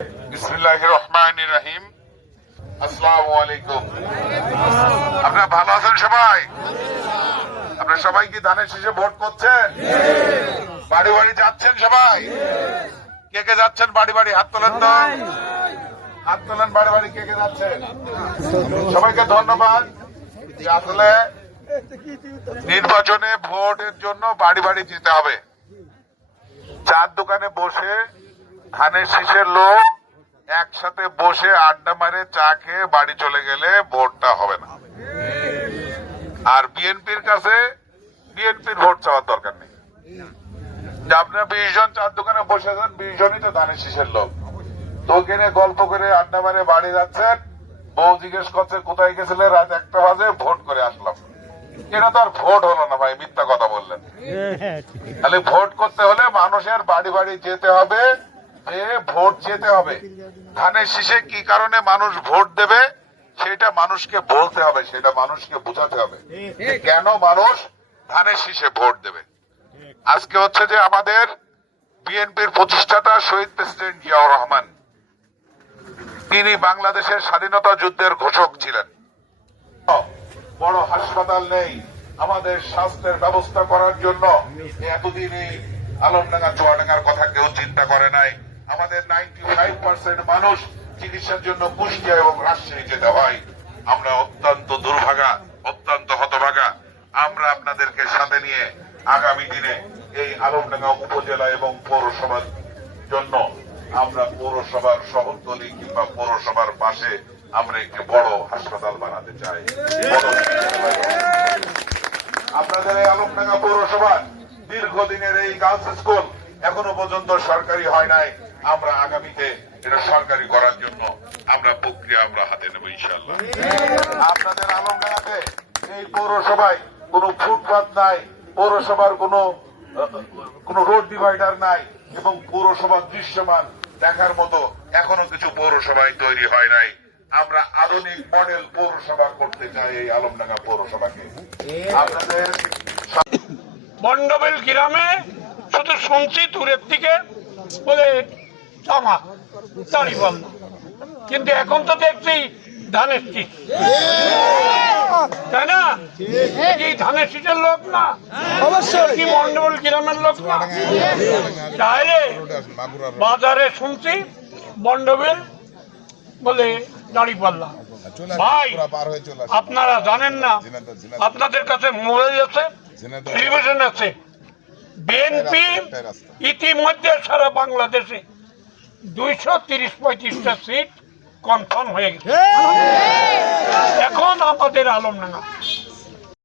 বিসমিল্লাহির রহমানির রহিম। আসসালামু আলাইকুম। আপনারা ভালো আছেন সবাই? আপনারা সবাই কি ধানের শীষে ভোট করছেন? বাড়ি বাড়ি যাচ্ছেন সবাই? কে কে যাচ্ছেন বাড়ি বাড়ি? হাত তোলেন তো, হাত তোলেন। বাড়ি বাড়ি কে কে যাচ্ছেন? সবাইকে ধন্যবাদ। আসলে নির্বাচনে ভোটের জন্য বাড়ি বাড়ি যেতে হবে। চার দোকানে বসে ধানের শীষের লোক একসাথে বসে আড্ডা মারে চা খেয়ে বাড়ি চলে গেলে ভোটটা হবে না। আর বিএনপির কাছে বিএনপির ভোট চাওয়ার দরকার নেই। যে আপনারা 20 জন চার দোকানে বসে আছেন, 20 জনই তো ধানের শীষের লোক। তো ওখানে গল্প করে আড্ডা মারে বাড়ি যাচ্ছেন, বউ জিজ্ঞেস করছে কোথায় গেছিলে, রাত 1টা বাজে ভোট করে আসলাম। এটা তো আর ভোট হলো না ভাই, মিথ্যা কথা বললেন। তাহলে ভোট করতে হলে মানুষের বাড়ি বাড়ি যেতে হবে, যে ভোট যেতে হবে। ধানের শীষে কি কারণে মানুষ ভোট দেবে সেটা মানুষকে বলতে হবে, সেটা মানুষকে বোঝাতে হবে কেন মানুষ ধানের শীষে ভোট দেবে। আজকে হচ্ছে যে আমাদের বিএনপির প্রতিষ্ঠাতা শহীদ প্রেসিডেন্ট জিয়াউর রহমান, তিনি বাংলাদেশের স্বাধীনতা যুদ্ধের ঘোষক ছিলেন। বড় হাসপাতাল নেই, আমাদের স্বাস্থ্যের ব্যবস্থা করার জন্য এতদিন এই আলমডাঙ্গা চুয়াডাঙ্গার কথা কেউ চিন্তা করে নাই। আমাদের 95% মানুষ চিকিৎসার জন্য কুষ্টিয়া এবং রাজশাহী যেতে হয়। আমরা অত্যন্ত দুর্ভাগা, অত্যন্ত হতভাগা। আমরা আপনাদেরকে সাথে নিয়ে আগামী দিনে এই আলমডাঙ্গা উপজেলা এবং পৌরসভার জন্য আমরা পৌরসভার শহরতলি কিংবা পৌরসভার পাশে আমরা একটি বড় হাসপাতাল বানাতে চাই। আপনাদের এই আলমডাঙ্গা পৌরসভার দীর্ঘদিনের এই গার্লস স্কুল এখনো পর্যন্ত সরকারি হয় নাই। আমরা আগামীতে এটা সরকারি করার জন্য আমরা প্রক্রিয়া আমরা হাতে নেব ইনশাআল্লাহ। আপনাদের আলমডাঙ্গাতে এই পৌরসভায় কোনো ফুটপাত নাই, পৌরসভার কোনো রোড ডিভাইডার নাই এবং পৌরসভা দৃশ্যমান দেখার মতো এখনো কিছু পৌরসভায় তৈরি হয় নাই। আমরা আধুনিক মডেল পৌরসভা করতে চাই এই আলমডাঙ্গা পৌরসভাকে। আপনাদের বন্ডবেল গ্রামে শুধু শুনছি দূরের থেকে বলে জামা দাঁড়িপাল্লা, কিন্তু এখন তো দেখছি ধানের শীষ, তাই না? এই ধানের শীষের লোক না, অবশ্যই কি বন্ডবেল গ্রামের লোক না? তাহলে বাজারে শুনছি বন্ডবেল বলে দাঁড়িপাল্লা। ভাই আপনারা জানেন না, আপনাদের কাছে মোবাইল আছে, টেলিভিশন আছে। বিএনপি ইতিমধ্যে সারা বাংলাদেশে 230-35টা সিট কনফার্ম হয়ে গেছে। এখন আমাদের আলমডাঙ্গা